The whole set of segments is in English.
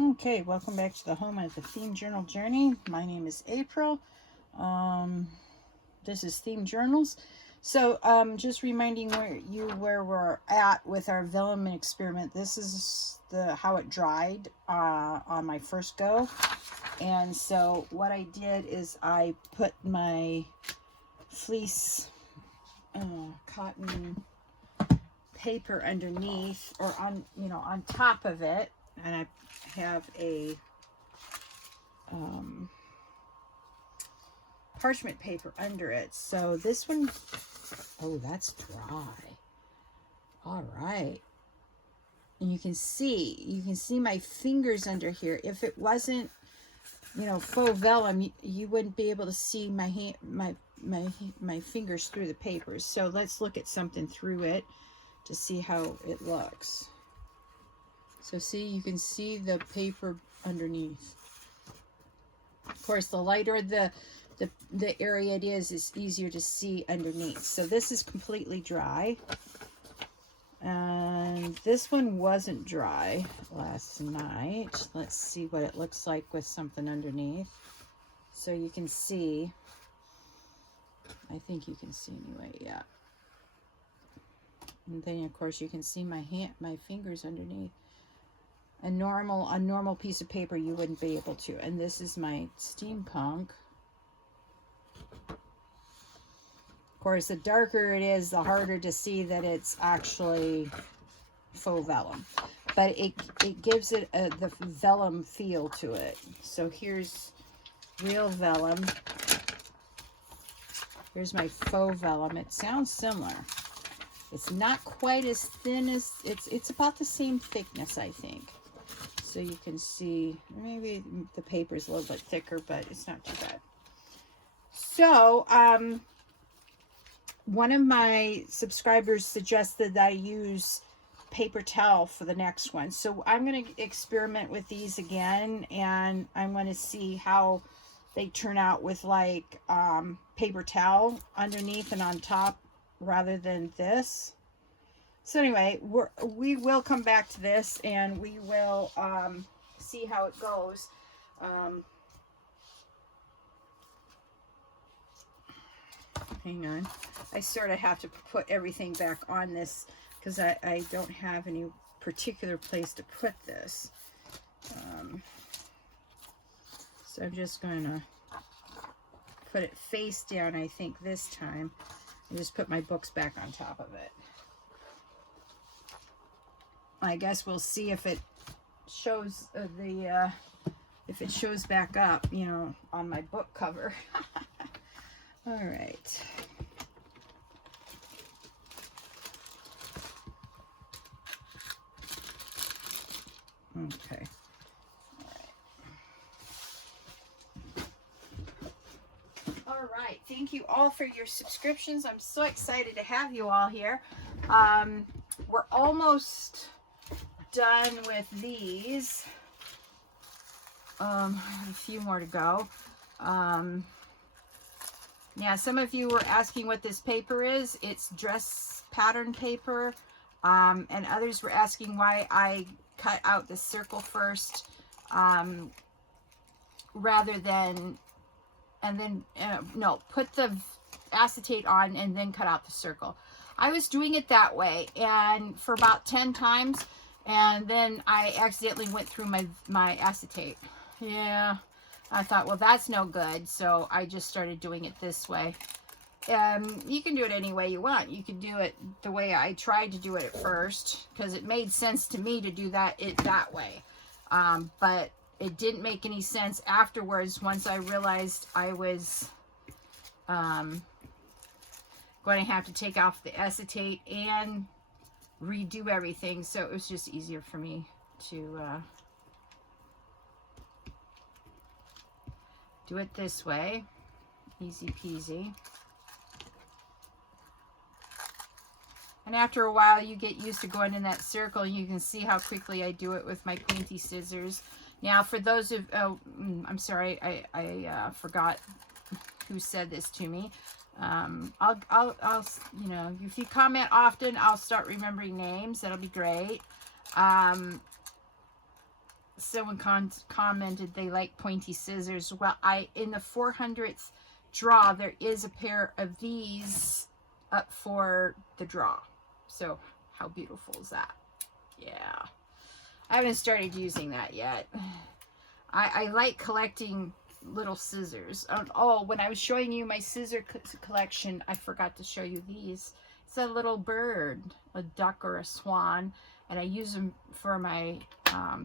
Okay, welcome back to the home of the Theme Journal Journey. My name is April. This is Theme Journals. So just reminding where we're at with our vellum experiment. This is how it dried on my first go. And so what I did is I put my fleece cotton paper underneath, or on top of it, and I have a parchment paper under it. So this one, oh, that's dry. All right. And you can see my fingers under here. If it wasn't, faux vellum, you wouldn't be able to see my hand, my fingers through the papers. So let's look at something through it to see how it looks. So see, you can see the paper underneath. Of course, the lighter the area it is easier to see underneath. So this is completely dry. And this one wasn't dry last night. Let's see what it looks like with something underneath. So you can see, I think you can see anyway, yeah. And then of course you can see my fingers underneath. A normal piece of paper you wouldn't be able to. And this is my steampunk. Of course, the darker it is, the harder to see that it's actually faux vellum. But it gives it the vellum feel to it. So here's real vellum. Here's my faux vellum. It sounds similar. It's not quite as thin as, it's about the same thickness, I think. So you can see, maybe the paper's a little bit thicker, but it's not too bad. So, one of my subscribers suggested that I use paper towel for the next one. So I'm going to experiment with these again, and I'm going to see how they turn out with like paper towel underneath and on top rather than this. So anyway, we will come back to this, and we will see how it goes. Hang on. I sort of have to put everything back on this because I don't have any particular place to put this. So I'm just going to put it face down, I think, this time. And just put my books back on top of it. I guess we'll see if it shows if it shows back up, on my book cover. All right. Okay. All right. Thank you all for your subscriptions. I'm so excited to have you all here. We're almost done with these. I have a few more to go. Yeah, some of you were asking what this paper is. It's dress pattern paper. And others were asking why I cut out the circle first rather than, and then, no, put the acetate on and then cut out the circle. I was doing it that way, and for about 10 times, and then I accidentally went through my acetate. Yeah, I thought, well, that's no good, so I just started doing it this way. You can do it any way you want. You can do it the way I tried to do it at first, because it made sense to me to do it that way. But it didn't make any sense afterwards once I realized I was going to have to take off the acetate and redo everything. So it was just easier for me to do it this way. Easy peasy. And after a while, you get used to going in that circle. You can see how quickly I do it with my pointy scissors. Now, for those of, I'm sorry, I forgot who said this to me. I'll, if you comment often, I'll start remembering names. That'll be great. someone commented they like pointy scissors. Well, in the 400th draw, there is a pair of these up for the draw. So how beautiful is that? Yeah. I haven't started using that yet. I like collecting little scissors. Oh, when I was showing you my scissor collection, I forgot to show you these. It's a little bird, a duck or a swan, and I use them for my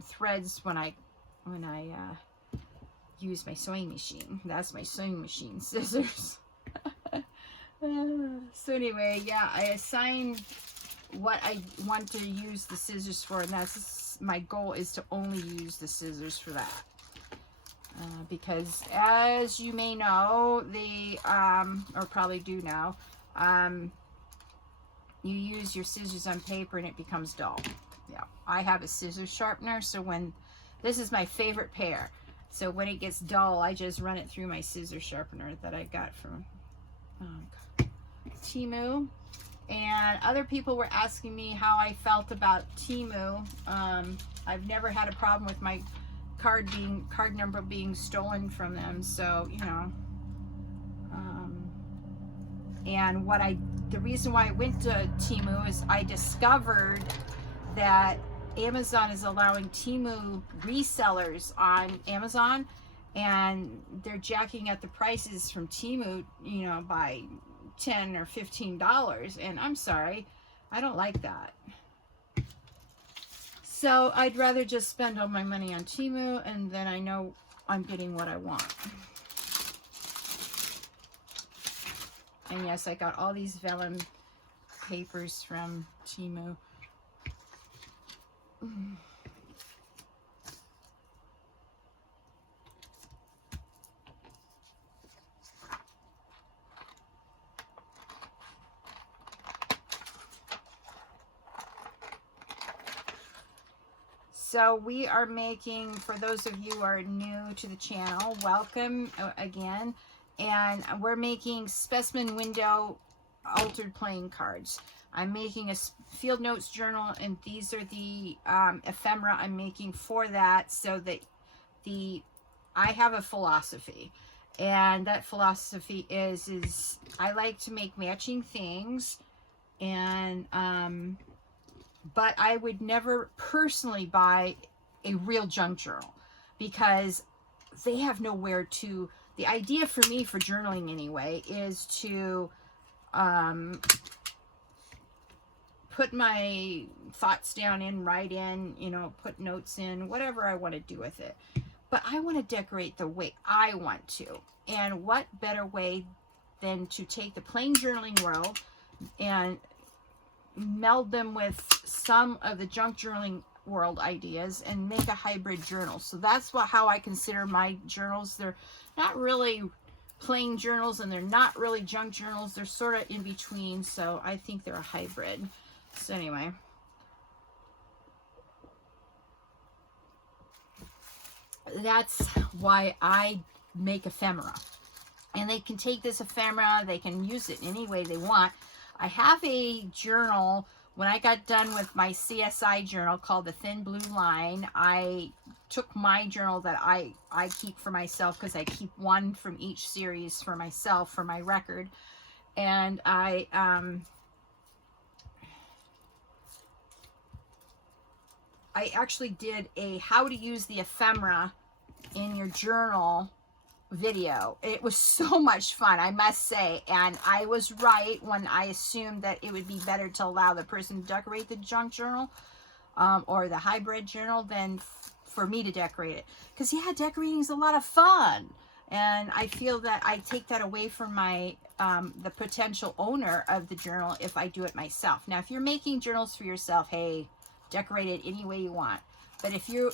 threads when I use my sewing machine. That's my sewing machine scissors. So anyway, yeah, I assigned what I want to use the scissors for, and that's my goal, is to only use the scissors for that. Because as you may know, they or probably do know, you use your scissors on paper and it becomes dull. Yeah, I have a scissor sharpener, so when this is my favorite pair, so when it gets dull, I just run it through my scissor sharpener that I got from Temu. And other people were asking me how I felt about Temu. I've never had a problem with my card number being stolen from them, so you know. And the reason why I went to Temu is I discovered that Amazon is allowing Temu resellers on Amazon, and they're jacking up the prices from Temu, you know, by $10 or $15, and I'm sorry, I don't like that. So I'd rather just spend all my money on Temu, and then I know I'm getting what I want. And yes, I got all these vellum papers from Temu. So we are making, for those of you who are new to the channel, welcome again. And we're making specimen window altered playing cards. I'm making a field notes journal, and these are the ephemera I'm making for that, so that I have a philosophy. And that philosophy is I like to make matching things, and but I would never personally buy a real junk journal, because they have nowhere to. The idea for me for journaling anyway is to put my thoughts down in, write in, you know, put notes in, whatever I want to do with it. But I want to decorate the way I want to. And what better way than to take the plain journaling world and meld them with some of the junk journaling world ideas and make a hybrid journal. So that's how I consider my journals. They're not really plain journals, and they're not really junk journals. They're sort of in between, so I think they're a hybrid. So anyway, that's why I make ephemera. And they can take this ephemera, they can use it any way they want. I have a journal. When I got done with my CSI journal called the Thin Blue Line, I took my journal that I keep for myself, because I keep one from each series for myself, for my record. And I actually did a how to use the ephemera in your journal video. It was so much fun, I must say, and I was right when I assumed that it would be better to allow the person to decorate the junk journal or the hybrid journal than for me to decorate it, because yeah, decorating is a lot of fun, and I feel that I take that away from my the potential owner of the journal if I do it myself. Now, if you're making journals for yourself, hey, decorate it any way you want. But if you're,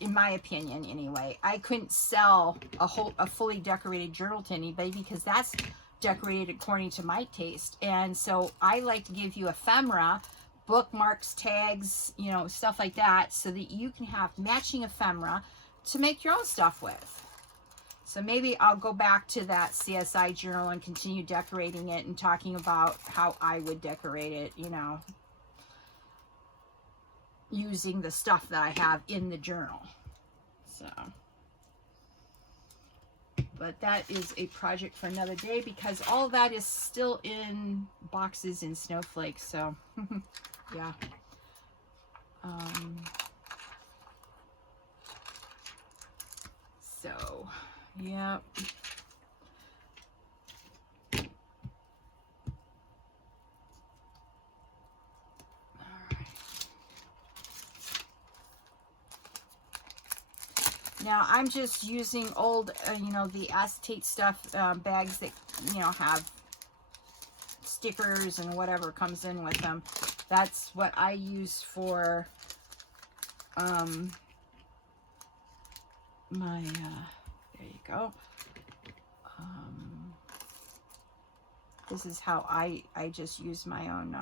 in my opinion anyway, I couldn't sell a fully decorated journal to anybody, because that's decorated according to my taste. And so I like to give you ephemera, bookmarks, tags, you know, stuff like that, so that you can have matching ephemera to make your own stuff with. So maybe I'll go back to that CSI journal and continue decorating it and talking about how I would decorate it, you know, using the stuff that I have in the journal. So, but that is a project for another day because all that is still in boxes in snowflakes. So, yeah. So, yeah. Now I'm just using old, you know, the acetate stuff, bags that, you know, have stickers and whatever comes in with them. That's what I use for my, there you go. This is how I just use my own,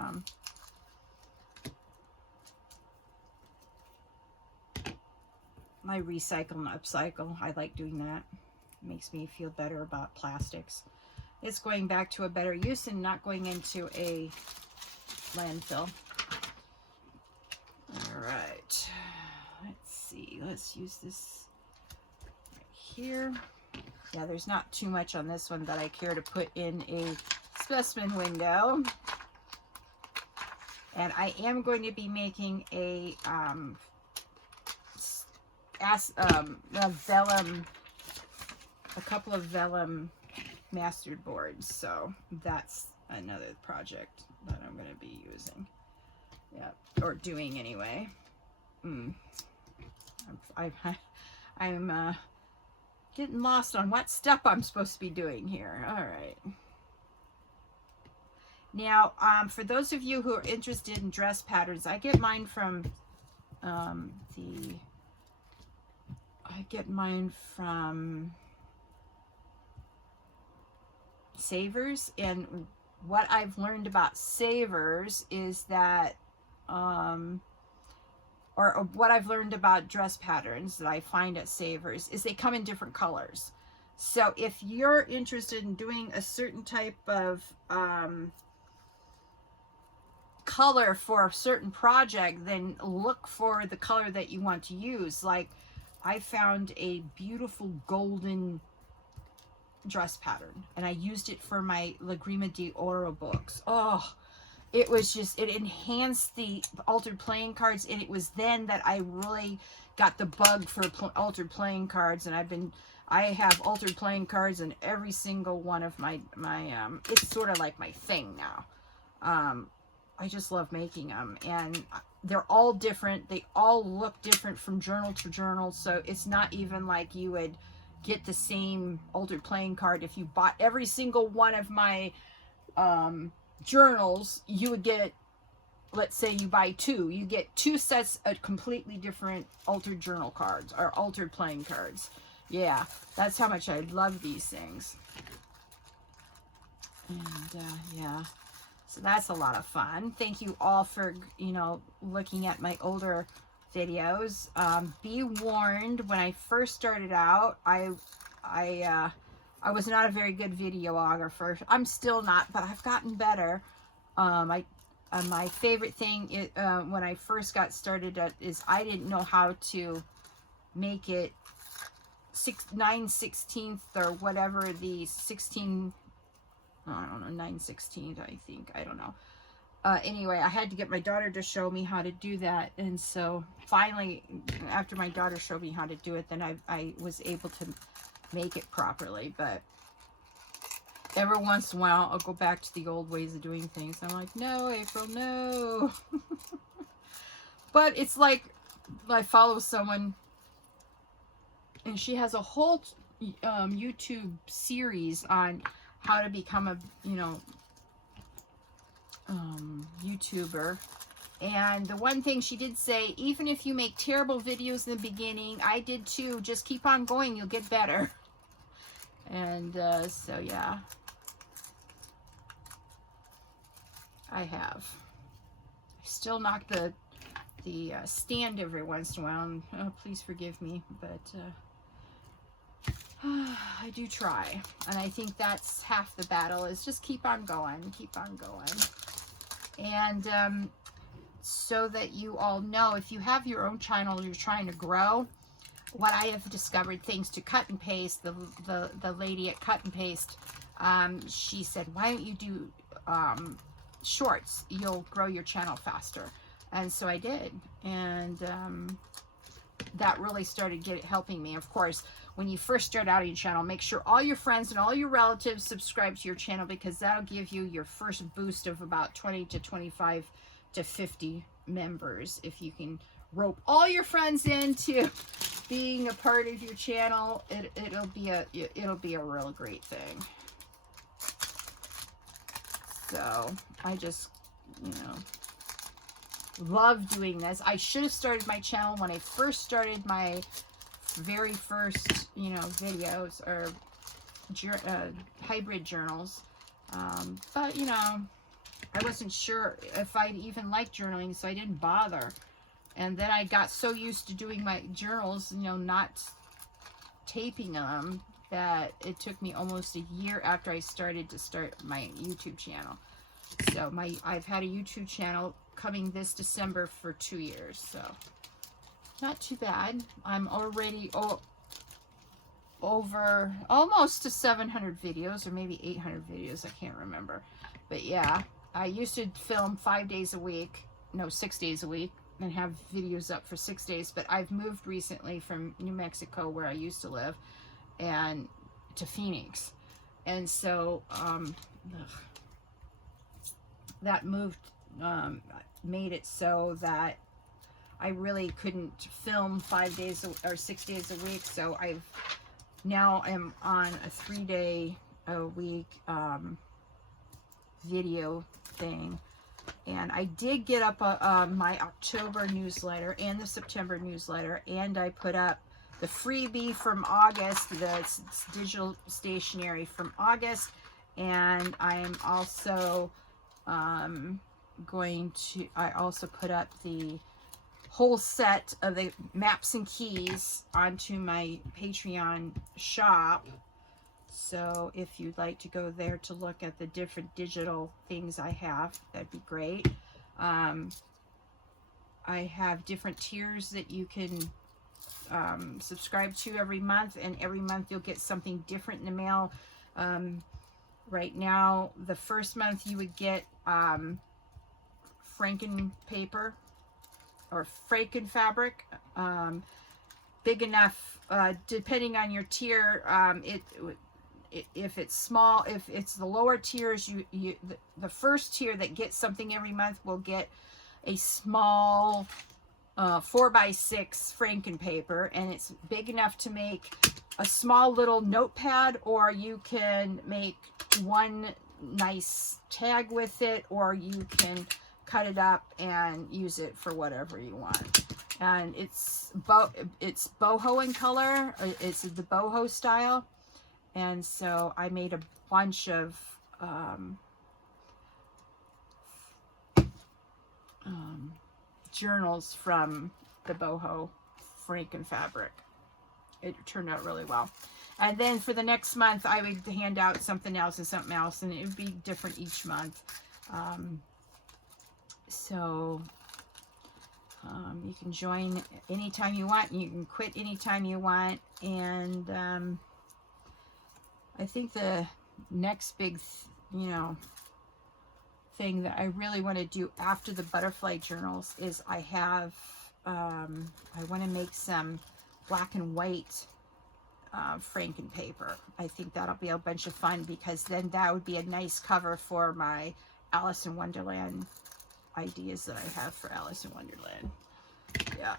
my recycle and upcycle. I like doing that. It makes me feel better about plastics. It's going back to a better use and not going into a landfill. All right. Let's see. Let's use this right here. Yeah, there's not too much on this one that I care to put in a specimen window. And I am going to be making a vellum, a couple of vellum mastered boards. So that's another project that I'm going to be using. Yeah, or doing anyway. I'm getting lost on what step I'm supposed to be doing here. All right. Now, for those of you who are interested in dress patterns, I get mine from Savers, and what I've learned about Savers is that, or what I've learned about dress patterns that I find at Savers is they come in different colors. So if you're interested in doing a certain type of color for a certain project, then look for the color that you want to use. Like, I found a beautiful golden dress pattern and I used it for my Lagrima de Oro books. Oh, it was just, it enhanced the altered playing cards, and it was then that I really got the bug for altered playing cards. And I have altered playing cards in every single one of my it's sort of like my thing now. I just love making them, and they're all different. They all look different from journal to journal. So it's not even like you would get the same altered playing card if you bought every single one of my journals. You would get, let's say you buy two, you get two sets of completely different altered journal cards or altered playing cards. Yeah, that's how much I love these things. And yeah, so that's a lot of fun. Thank you all for, you know, looking at my older videos. Be warned, when I first started out, I was not a very good videographer. I'm still not, but I've gotten better. My favorite thing is, when I first got started is I didn't know how to make it 9/16 or whatever the 16, I don't know, 9/16 I think, I don't know. Anyway, I had to get my daughter to show me how to do that, and so finally, after my daughter showed me how to do it, then I was able to make it properly. But every once in a while, I'll go back to the old ways of doing things. I'm like, no, April, no. But it's like, I follow someone, and she has a whole YouTube series on how to become a, you know, YouTuber. And the one thing she did say, even if you make terrible videos in the beginning, I did too, just keep on going, you'll get better. And so yeah, I have. I still knock the stand every once in a while, and oh, please forgive me, but I do try. And I think that's half the battle, is just keep on going, keep on going. And so that you all know, if you have your own channel you're trying to grow, what I have discovered, things to cut and paste, the lady at Cut and Paste, she said, why don't you do shorts? You'll grow your channel faster. And so I did. And that really started helping me. Of course, when you first start out on your channel, make sure all your friends and all your relatives subscribe to your channel, because that'll give you your first boost of about 20 to 25 to 50 members. If you can rope all your friends into being a part of your channel, it'll be a real great thing. So I just, you know, love doing this. I should have started my channel when I first started my very first, you know, videos, or hybrid journals. But, you know, I wasn't sure if I'd even like journaling, so I didn't bother. And then I got so used to doing my journals, you know, not taping them, that it took me almost a year after I started to start my YouTube channel. So I've had a YouTube channel coming this December for 2 years, so not too bad. I'm already over almost to 700 videos, or maybe 800 videos, I can't remember. But yeah, I used to film 5 days a week, no, 6 days a week, and have videos up for 6 days. But I've moved recently from New Mexico, where I used to live, and to Phoenix. And so that moved made it so that I really couldn't film 5 days or 6 days a week. So now I'm on a 3-day a week video thing. And I did get up my October newsletter and the September newsletter, and I put up the freebie from August, the digital stationery from August, and I'm also I also put up the whole set of the maps and keys onto my Patreon shop. So if you'd like to go there to look at the different digital things I have, that'd be great. I have different tiers that you can subscribe to every month, and every month you'll get something different in the mail. Right now, the first month you would get Franken paper or Franken fabric, big enough, depending on your tier. If it's small, if it's the lower tiers, the first tier that gets something every month will get a small 4x6 Franken paper, and it's big enough to make a small little notepad, or you can make one nice tag with it, or you can cut it up and use it for whatever you want. And it's boho in color. It's the boho style. And so I made a bunch of journals from the boho Franken fabric. It turned out really well. And then for the next month, I would hand out something else, and it would be different each month. So you can join anytime you want, and you can quit anytime you want. And I think the next big, thing that I really want to do after the butterfly journals is I want to make some black and white Franken paper. I think that'll be a bunch of fun, because then that would be a nice cover for my Alice in Wonderland ideas that I have for Alice in Wonderland. Yeah.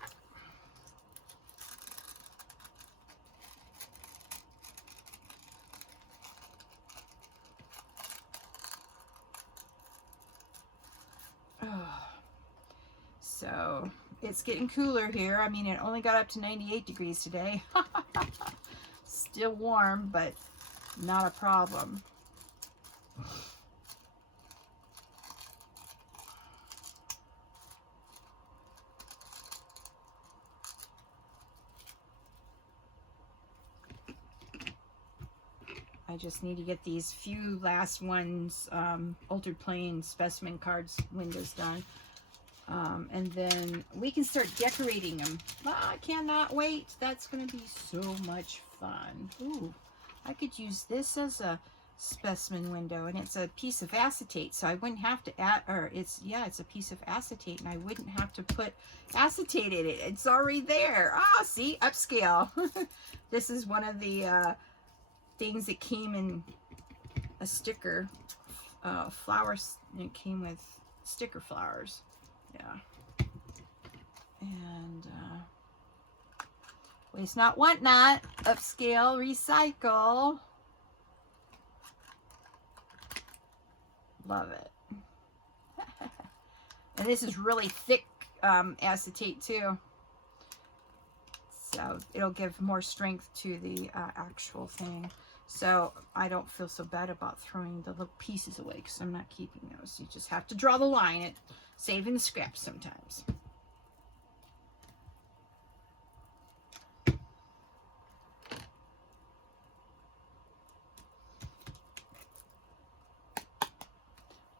So it's getting cooler here. I mean, it only got up to 98 degrees today. Still warm, but not a problem. I just need to get these few last ones, altered plain specimen cards windows done. And then we can start decorating them. I cannot wait. That's going to be so much fun. Ooh, I could use this as a specimen window, and it's a piece of acetate, so I wouldn't have to add, or it's a piece of acetate, and I wouldn't have to put acetate in it. It's already there. Ah, see, upscale. This is one of the things that came in a sticker, flowers. It came with sticker flowers. Yeah. And waste not, want not. Upscale, recycle. Love it. And this is really thick acetate too. So it'll give more strength to the actual thing. So I don't feel so bad about throwing the little pieces away because I'm not keeping those. You just have to draw the line at saving the scraps sometimes.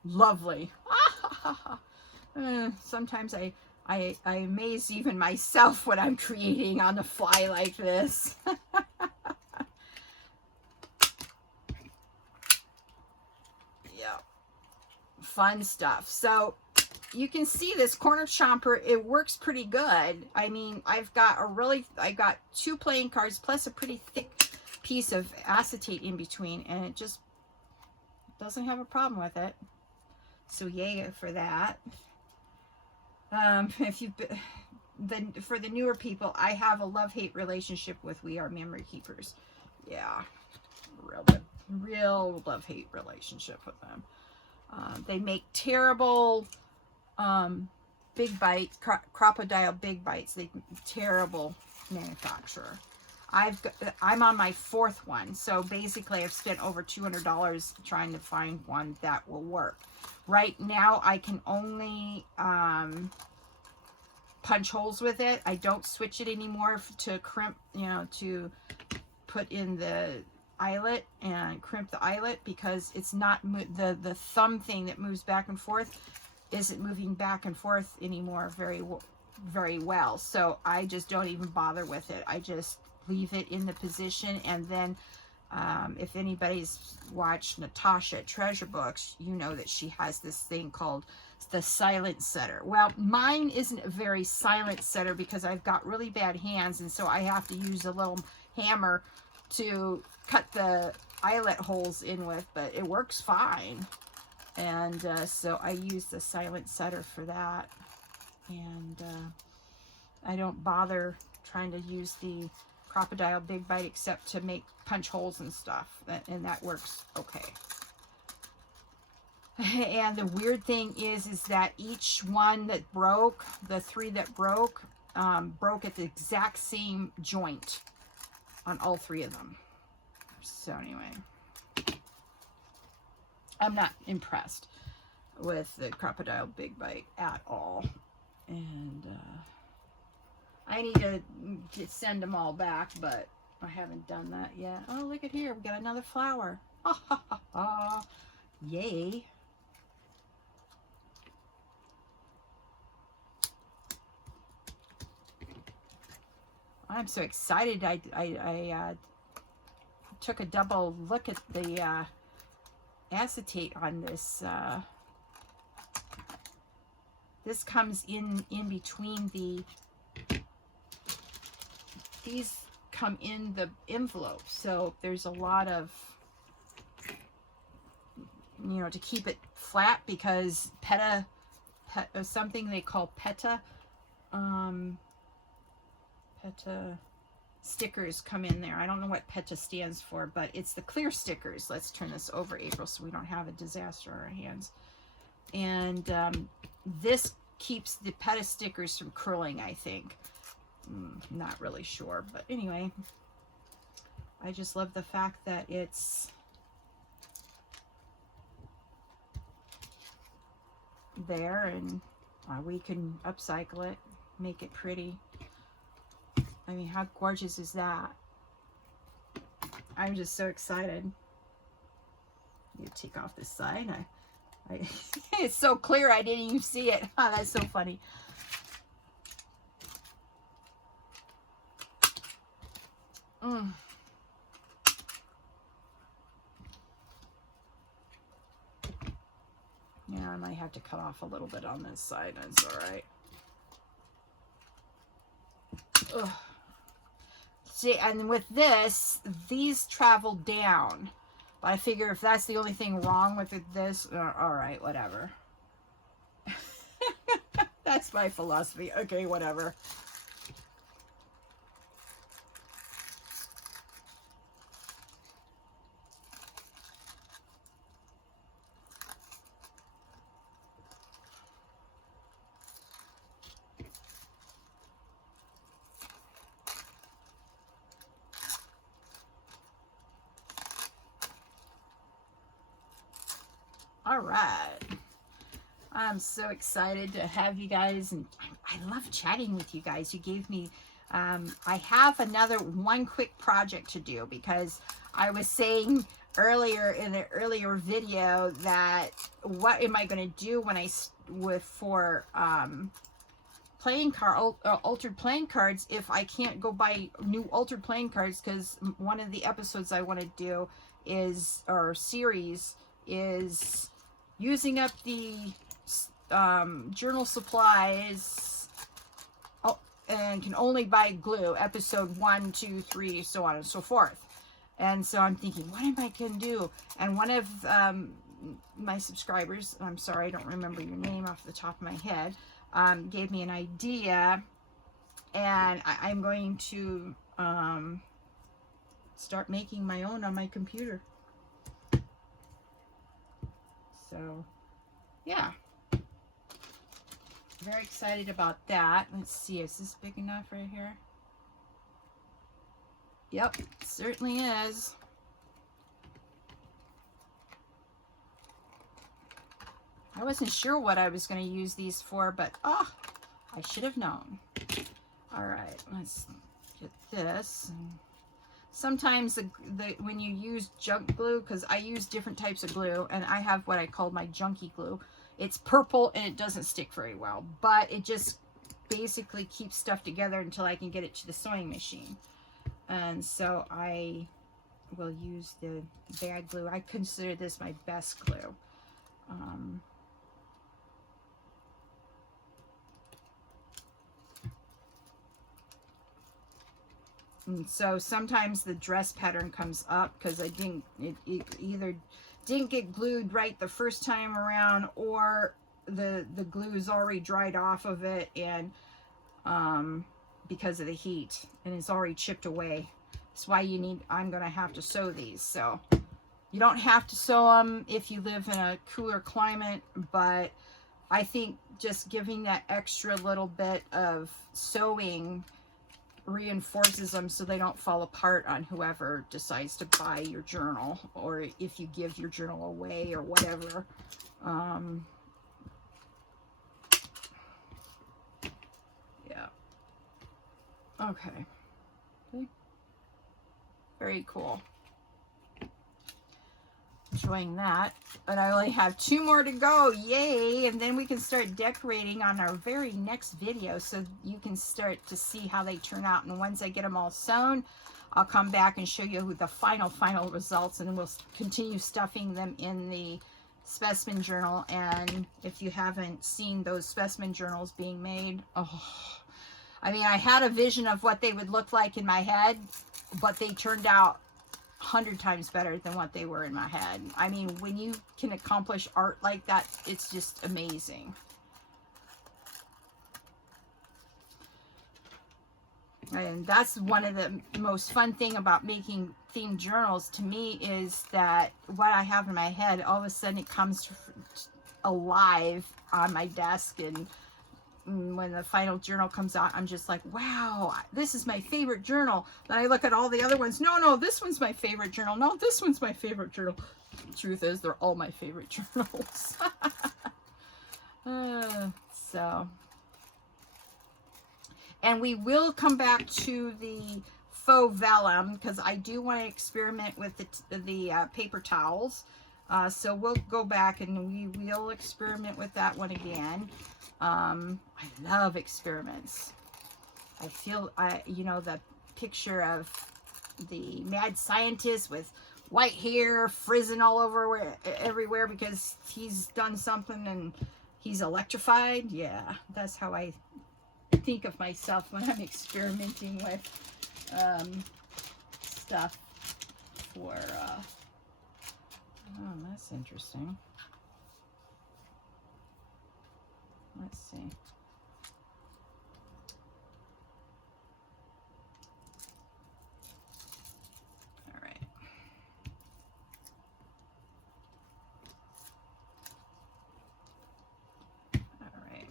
Lovely. Sometimes I amaze even myself when I'm creating on the fly like this. Yeah, fun stuff. So you can see this corner chomper, it works pretty good. I mean, I got 2 playing cards plus a pretty thick piece of acetate in between, and it just doesn't have a problem with it. So yay for that. If you for the newer people, I have a love-hate relationship with We Are Memory Keepers. Yeah, real love-hate relationship with them. They make terrible big bites, crocodile big bites. They terrible manufacturer. I'm on my 4th one, so basically I've spent over $200 trying to find one that will work. Right now I can only punch holes with it. I don't switch it anymore to crimp, to put in the eyelet and crimp the eyelet, because it's not the thumb thing that moves back and forth isn't moving back and forth anymore very well. So I just don't even bother with it. I just leave it in the position, and then if anybody's watched Natasha at Treasure Books, you know that she has this thing called the silent setter. Well, mine isn't a very silent setter because I've got really bad hands, and so I have to use a little hammer to cut the eyelet holes in with, but it works fine. And so I use the silent setter for that, and I don't bother trying to use the crocodile big bite except to make punch holes and stuff, and that works okay. And the weird thing is that each one that broke, the 3 that broke at the exact same joint on all 3 of them. So anyway, I'm not impressed with the crocodile big bite at all, and I need to send them all back, but I haven't done that yet. Oh, look at here, we got another flower. Ha ha ha ha! Yay! I'm so excited. I took a double look at the acetate on this. This comes in between the, these come in the envelope, so there's a lot of, to keep it flat, because something they call PETA stickers come in there. I don't know what PETA stands for, but it's the clear stickers. Let's turn this over, April, so we don't have a disaster on our hands. And this keeps the PETA stickers from curling, I think. Not really sure, but anyway, I just love the fact that it's there, and we can upcycle it, make it pretty. I mean, how gorgeous is that? I'm just so excited. You take off this side. It's so clear I didn't even see it. Oh, that's so funny. Yeah, I might have to cut off a little bit on this side. That's all right. Ugh. See, and with this, these travel down. But I figure if that's the only thing wrong with this, all right, whatever. That's my philosophy. Okay, whatever. All right. I'm so excited to have you guys, and I love chatting with you guys. You gave me, I have another one quick project to do, because I was saying earlier in an earlier video that what am I going to do when for playing card, altered playing cards, if I can't go buy new altered playing cards, because one of the episodes I want to do is, or series, is using up the journal supplies, and can only buy glue, episode 1, 2, 3, so on and so forth. And so I'm thinking, what am I going to do? And one of my subscribers, I'm sorry, I don't remember your name off the top of my head, gave me an idea, and I'm going to start making my own on my computer. So, yeah. Very excited about that. Let's see, is this big enough right here? Yep, it certainly is. I wasn't sure what I was going to use these for, but I should have known. All right, let's get this. Sometimes when you use junk glue, because I use different types of glue, and I have what I call my junky glue. It's purple and it doesn't stick very well, but it just basically keeps stuff together until I can get it to the sewing machine. And so I will use the bad glue. I consider this my best glue. And so sometimes the dress pattern comes up because I didn't, it either didn't get glued right the first time around, or the glue is already dried off of it, and because of the heat, and it's already chipped away. That's why I'm gonna have to sew these. So you don't have to sew them if you live in a cooler climate, but I think just giving that extra little bit of sewing reinforces them so they don't fall apart on whoever decides to buy your journal, or if you give your journal away or whatever. Yeah. Okay. Very cool. Enjoying that, but I only have 2 more to go. Yay! And then we can start decorating on our very next video, so you can start to see how they turn out. And once I get them all sewn, I'll come back and show you the final results, and then we'll continue stuffing them in the specimen journal. And if you haven't seen those specimen journals being made, I mean, I had a vision of what they would look like in my head, but they turned out 100 times better than what they were in my head. I mean, when you can accomplish art like that, it's just amazing. And that's one of the most fun thing about making themed journals to me, is that what I have in my head, all of a sudden it comes alive on my desk, and when the final journal comes out, I'm just like, wow, this is my favorite journal. Then I look at all the other ones. No, this one's my favorite journal. No, this one's my favorite journal. The truth is, they're all my favorite journals. So, and we will come back to the faux vellum, because I do want to experiment with the paper towels. So we'll go back and we'll experiment with that one again. I love experiments. I feel, you know, the picture of the mad scientist with white hair frizzing all over everywhere because he's done something and he's electrified. Yeah, that's how I think of myself when I'm experimenting with stuff for, oh, that's interesting. Let's see. All right. All right.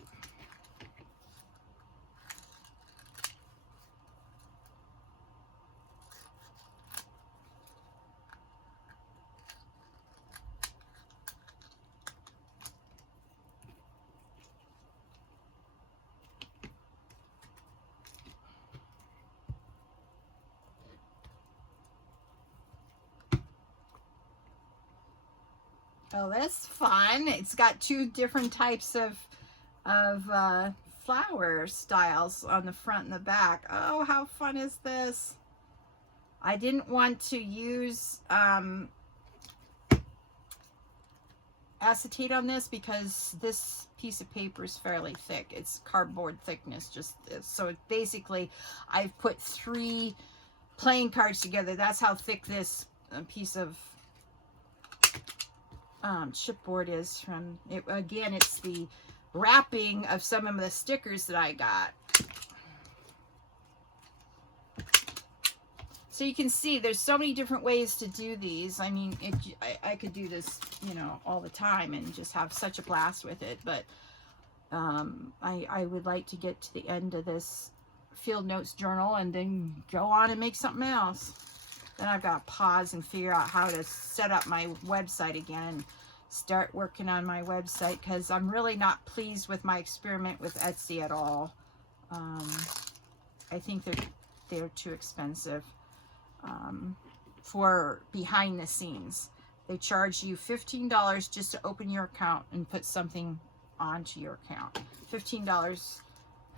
Oh, that's fun. It's got two different types of flower styles on the front and the back. Oh, how fun is this? I didn't want to use acetate on this because this piece of paper is fairly thick. It's cardboard thickness, just this. So basically, I've put 3 playing cards together. That's how thick this piece of chipboard is from it. Again, it's the wrapping of some of the stickers that I got. So you can see there's so many different ways to do these. I mean, I could do this, you know, all the time and just have such a blast with it. But I would like to get to the end of this field notes journal and then go on and make something else. Then I've got to pause and figure out how to set up my website again and start working on my website, because I'm really not pleased with my experiment with Etsy at all. I think they're too expensive for behind the scenes. They charge you $15 just to open your account and put something onto your account. $15.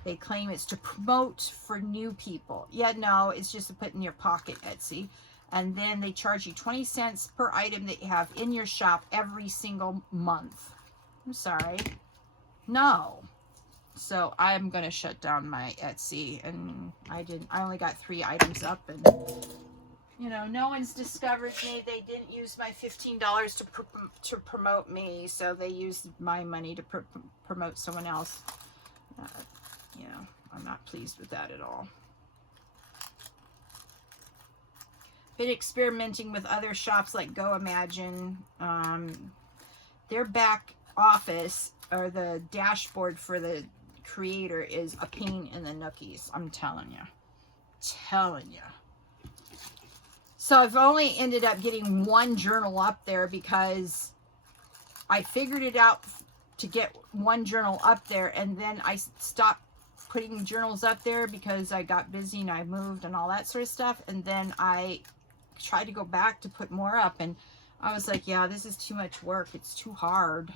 They claim it's to promote for new people. Yeah, no, it's just to put in your pocket, Etsy. And then they charge you 20 cents per item that you have in your shop every single month. I'm sorry. No. So I'm going to shut down my Etsy. And I only got 3 items up. And, you know, no one's discovered me. They didn't use my $15 to promote me. So they used my money to promote someone else. You know, I'm not pleased with that at all. Been experimenting with other shops like Go Imagine. Their back office, or the dashboard for the creator, is a pain in the nookies. I'm telling you. So I've only ended up getting 1 journal up there because I figured it out to get 1 journal up there, and then I stopped putting journals up there because I got busy and I moved and all that sort of stuff. And then I tried to go back to put more up, and I was like, yeah, this is too much work. It's too hard.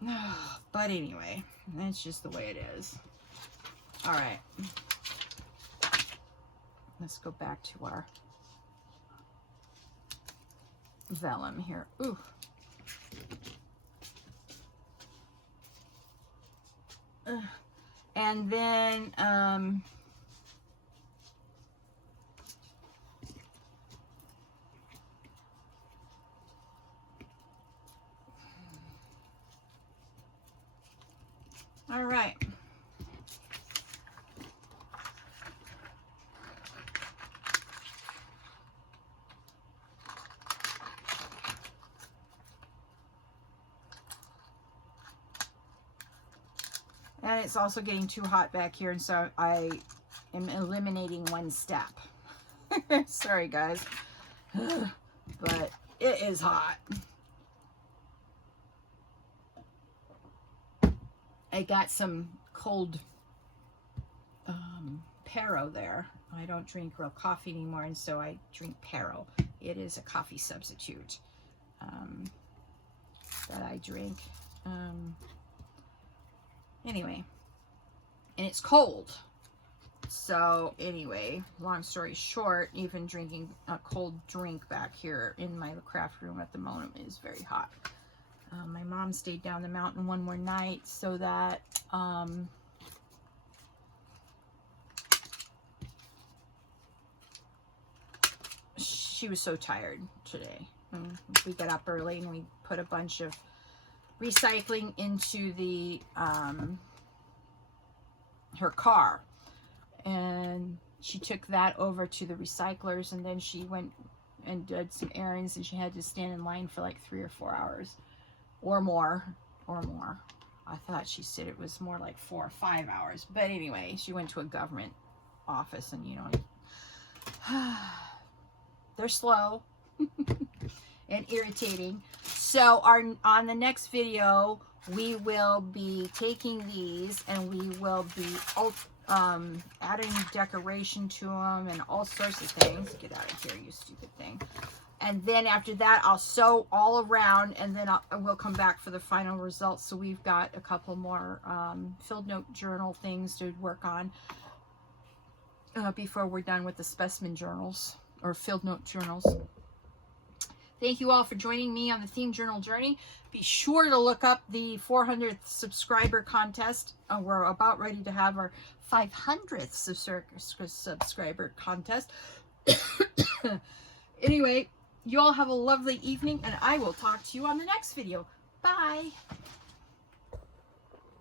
But anyway, that's just the way it is. All right. Let's go back to our vellum here. Ooh. And then all right. And it's also getting too hot back here, and so I am eliminating 1 step. Sorry, guys. But it is hot. I got some cold Pero there. I don't drink real coffee anymore, and so I drink Pero. it is a coffee substitute that I drink. Anyway, and it's cold. So anyway, long story short, even drinking a cold drink back here in my craft room at the moment is very hot. My mom stayed down the mountain one more night so that she was so tired today. We got up early and we put a bunch of recycling into the her car, and she took that over to the recyclers, and then she went and did some errands, and she had to stand in line for like 3 or 4 hours or more. I thought she said it was more like 4 or 5 hours, but anyway, she went to a government office, and you know, they're slow and irritating. So on the next video, we will be taking these and we will be adding decoration to them and all sorts of things. Get out of here, you stupid thing. And then after that, I'll sew all around, and then we'll come back for the final results. So we've got a couple more field note journal things to work on before we're done with the specimen journals or field note journals. Thank you all for joining me on the Themed Journal journey. Be sure to look up the 400th subscriber contest. We're about ready to have our 500th subscriber contest. Anyway, you all have a lovely evening, and I will talk to you on the next video. Bye.